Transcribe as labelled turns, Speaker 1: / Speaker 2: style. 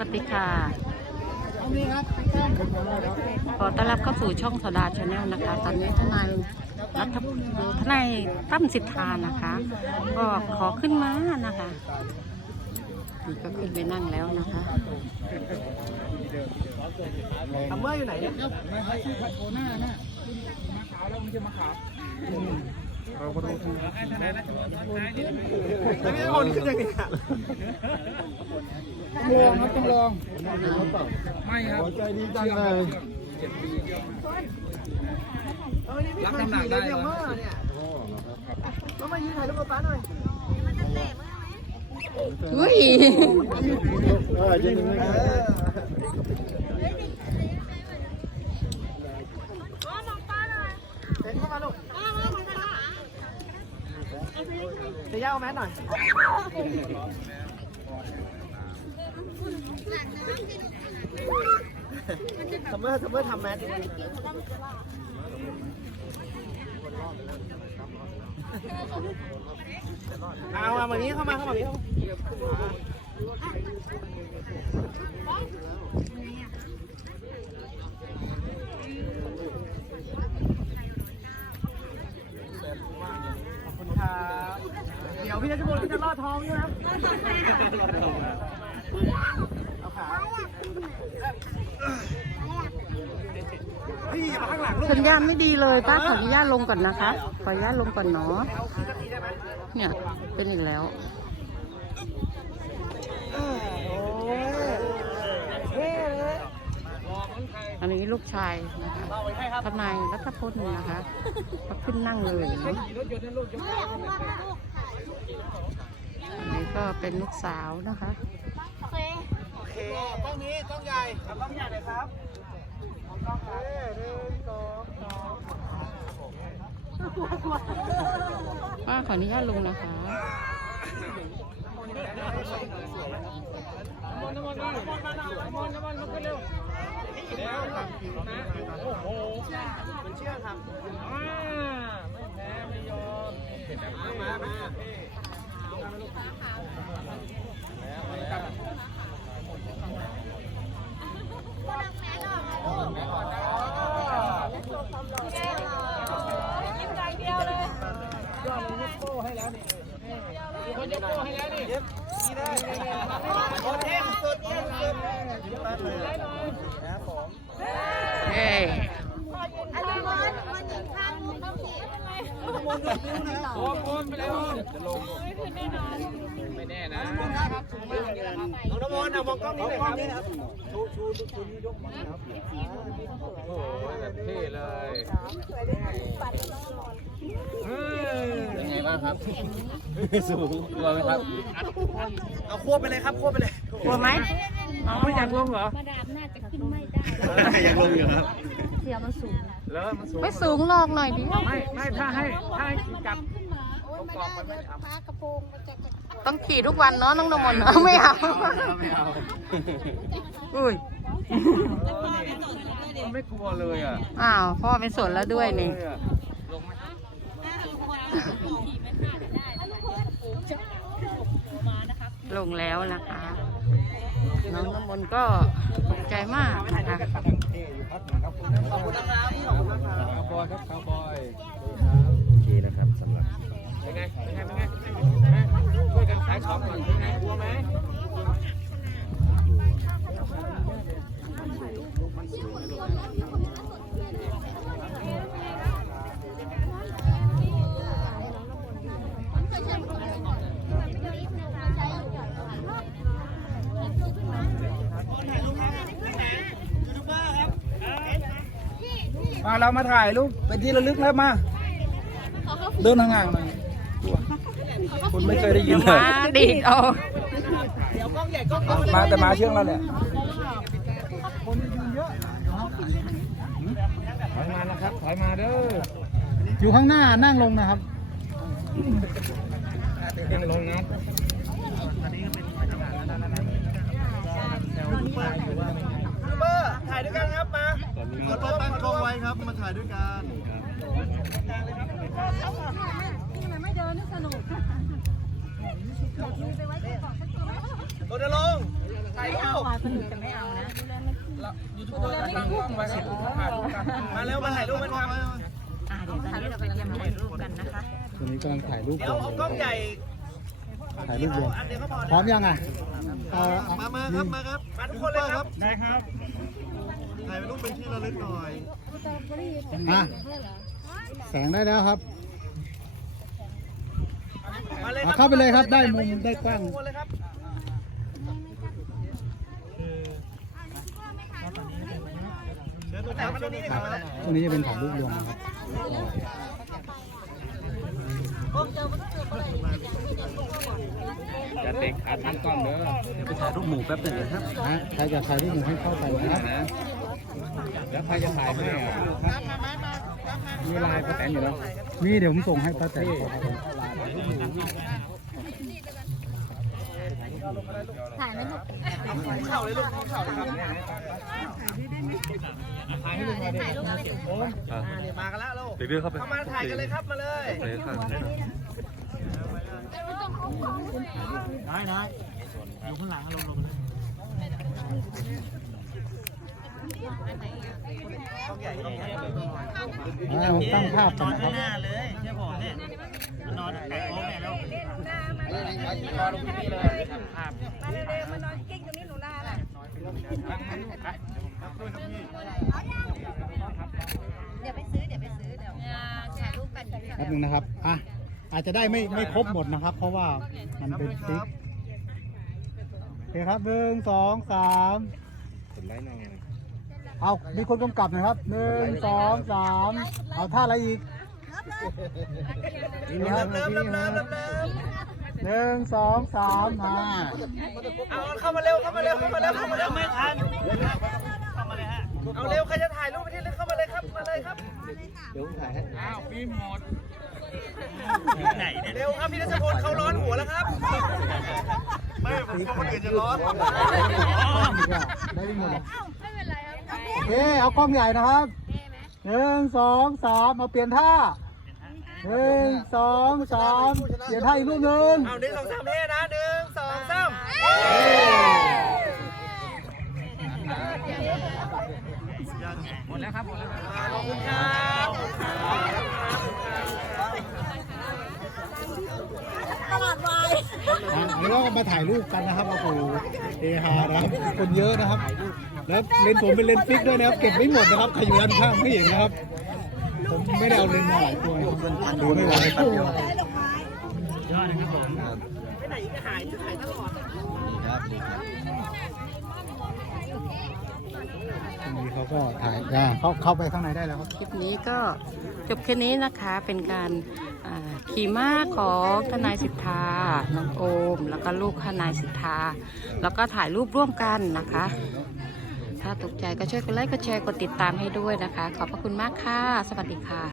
Speaker 1: วัสดีค่ะขอต้อนรับเข้าสู่ช่องโซดาชาแนลนะคะตอนนี้ทนายตั้มสิทธานะคะก็ขอขึ้นมานะคะนี่ก็ขึ้นไปนั่งแล้วนะคะ
Speaker 2: อัมเมอร์อยู่ไหนเนี่ยมาขายชื่อผัดโคหน้าน่ะมาขาวแล้วมึงจะมาขาวเราก็ต้องทำไม่ได้โอนขึ้นยังไงต้องลองไม่ครับใจดีจังเลยรับน้ำหนักได้เนี่ยก็มายืนถ่ายรูปกับป้าหน่อย
Speaker 1: อุ้ย
Speaker 2: จะย่าเอาแมสหน่อยทำเมื่อทำแมสเอาแบบนี้เข้ามาแบบนี้เดี๋ยวพี่นัทพลพี่จะล่อทองใช่ไหมเอาขาพี่อย่ามาข้างหลังลูก
Speaker 1: สัญญาณไม่ดีเลยป้าขออนุญาตลงก่อนนะคะขออนุญาตลงก่อนเนาะเนี่ยเป็นอีกแล้วอันนี้ลูกชายนะคะทนายรัฐพลนะคะมาขึ้นนั่งเลยอันนี้ก็เป็นลูกสาวนะคะ
Speaker 2: โอเคต้องนี้ต้องใหญ่ต้องใหญ่เลยครับต้องครับ
Speaker 1: ป้าขออนุญาตลงนะคะ
Speaker 2: โอ้โหมันเชื่อครับไม่แพ้ไม่ยอมมายิ้มใจเดียวเลยยอดเลยโก้ให้แล้วนี่คนจะโก้ให้แล้วนี่ยิ้มได้โอเคสุดยิ้มเลยนะผม
Speaker 1: เฮ้
Speaker 3: อันนี้มันยิงข้างลูกต้องสี
Speaker 2: โอ้โหไปแล้วจะลงไม่แน่นะน้องน้ำมนต์เอามองกล้องนี้เลยครับชูนิ้วยกมาครับโอ้โหแบบเท่เลยเป็นไงบ้างครับสูงกลัวไหมครับเอาควบไปเลยครับควบไปเลย
Speaker 1: กลัวไหม
Speaker 2: ไม่อยากลงเหรอ
Speaker 3: มาดามน่าจะขึ้นไม่ได้
Speaker 2: อยากลงอยู่ครับ
Speaker 3: เสียมันสูง
Speaker 2: แล้วมันสูง
Speaker 1: ไม่สูงหรอกหน่อยดิ
Speaker 2: ไม่ถ้าให้จับ
Speaker 3: ไม่ได้เลยพากระโปรงมาแกะ
Speaker 1: ต้องขี่ทุกวันเนาะน้องนมนไม่เอาอุ้ย
Speaker 2: ไม่กลัวเลยอ่ะ
Speaker 1: อ้าวพ่อเป็นสวนแล้วด้วยนี่ลงแล้วนะคะน้องน้ำมนต์ก็ตกใจมากนะคะ
Speaker 2: ขอบคุณนะครับขอบคุณนะครับคาวบอยครับคาวบอย
Speaker 4: โอเคนะครับสำหรับ
Speaker 2: เป็นไงช่วยกันขายของก่อนเป็นไงกลัวไหมมาเรามาถ่ายรูปเป็นที่ระลึกแล้วมาเดินห่างๆหน่อยคุณไม่เคยได้ยินเลย
Speaker 1: มาดีดเอา
Speaker 2: มาแต่มาเชื่องเราเนี่ยคนยืนเยอะถอยมานะครับถอยมาเด้ออยู่ข้างหน้านั่งลงนะครับนั่งลงนะถ่ายด้วยกันครับมาขอโทษตั้งกล้องไว้ครับมาถ่ายด้วยกัน
Speaker 3: ไม่เดินนี่สนุก
Speaker 2: รณรงค์ถ่ายรูปยูทูบเบอร์ตั้งกล้องมาสิมาเร็วมาถ่ายรูปกันครับ
Speaker 1: เดี๋ยวตอนนี้เราไปเตรียมถ่ายรูปกันนะคะ
Speaker 4: ตอนนี้กำลังถ่ายรูป
Speaker 2: เดี๋ยวเอากล้องใหญ่
Speaker 4: ถ่ายรูปรวม
Speaker 2: อันเดียวก็พอ
Speaker 4: พร้อมยังอ่ะ
Speaker 2: มาครับมาครับมาทุกคนเลยครับ
Speaker 5: ได้ครับ
Speaker 2: ถ่ายรูปเป็นที่ระลึกหน่อย
Speaker 4: อ่ะแสงได้แล้วครับ
Speaker 2: มาเลย
Speaker 4: เข้าไปเลยครับได้มุมได้กว้าง
Speaker 2: ทุกคนเลยครับเชิญตัวแทนมาตรงนี้ครับ
Speaker 4: ตรงนี้จะเป็นถ่ายรูปรวมนะครับ
Speaker 5: จะเตะขาตั้งกล้องเด้อเดี๋ยวไปถ่ายรูปหมู่แป๊บหนึงนะครับ
Speaker 4: ใครจะถ่ายรูปหมู่ให้เข้าไปนะครับ
Speaker 5: แล้วใครจะถ่ายให้อ่ะมีลายป้าแตนอยู่แล้ว
Speaker 4: นี่เดี๋ยวผมส่งให้ป้าแตน
Speaker 3: ถ่ายไหมลูก
Speaker 2: เข่าเลยลูกเข่าเลยครับ
Speaker 5: ถ่ายให้ลุงหน่อยดิโอ้ย
Speaker 2: มากันแล้วลูก
Speaker 5: เดี๋ยวเข้าไป
Speaker 2: เข้ามาถ่ายกันเลยครับมาเลย
Speaker 5: เลยครับ
Speaker 2: ได้อยู่ข้างหลังลงต้องใหญ่ต้องใหญ่
Speaker 4: ผมตั้งภาพก่อนนะครับ
Speaker 2: หน้าเลยเชื่อผมเนี่ยนอนแปะโอ๊กเนี่ยแล้วรอลงที่นี่เลยภาพ
Speaker 3: มาเร็วๆมานอนกิ้งตรงนี้หนูนาล่ะเดี๋ยวไปซื้อเดี๋ยวถ่ายรูปกัน
Speaker 4: แป๊บนึงนะครับอ่ะอาจจะได้ไม่ครบหมดนะครับ เพราะว่ามันเป็นฟิกโอเคครับ1 2 3
Speaker 5: กดไลค์หน่อย
Speaker 4: เอามีคนกำกับนะครับ1 2 3เอาท่าอะไรอีก
Speaker 2: เริ่ม
Speaker 4: 1 2 3มา
Speaker 2: เอาเข้ามาเร็วไม่ทันเข้ามาเลยฮะเอาเร็วใครจะถ่ายรูปไปที่ลึกเข้ามาเลยครับมาเลยครับ
Speaker 4: เดี๋ยวถ่ายให้
Speaker 5: อ้าวฟิล์มหมด
Speaker 2: ไหนเร็วครับพี่รัชพลเขาร้อนหัวแล้วครับไม่ผมคนอื่นจะร้อน
Speaker 4: ได้หมดโอเคเอากล้องใหญ่นะครับ1 2 3มาเปลี่ยนท่า1 2 3เปลี่ยนท่าอีกรูปหนึ่ง
Speaker 2: เอา1 2 3เฮ้นะ1 2 3หมดแล้วครับขอบคุณครับ
Speaker 3: ตลาดวาย
Speaker 4: แล้วก็มาถ่ายรูปกันนะครับโอ้โหเฮฮานะครับคนเยอะนะครับ แล้วเลนส์ผมเป็นเลนส์ฟิกด้วยนะครับเก็บไม่หมดนะครับใครอยู่ด้านข้างไม่เห็นนะครับผมไม่ได้เอาเลนส์มาหลายตัวดูไม่ไหวแป๊บเดียว
Speaker 2: ยอดนะครับผมไปไหนก็หายจะถ่ายตลอด
Speaker 4: ตรงนี้เขาก็ถ่ายเข้าไปข้างในได้แล้วครับ
Speaker 1: คลิปนี้ก็จบแค่นี้นะคะเป็นการขี่ม้าของทนายสิทธาน้องโอม แล้วก็ลูกทนายสิทธาแล้วก็ถ่ายรูปร่วมกันนะคะ ถ้าตกใจก็ช่วยกดไลค์กดแชร์กดติดตามให้ด้วยนะคะ ขอบพระคุณมากค่ะ สวัสดีค่ะ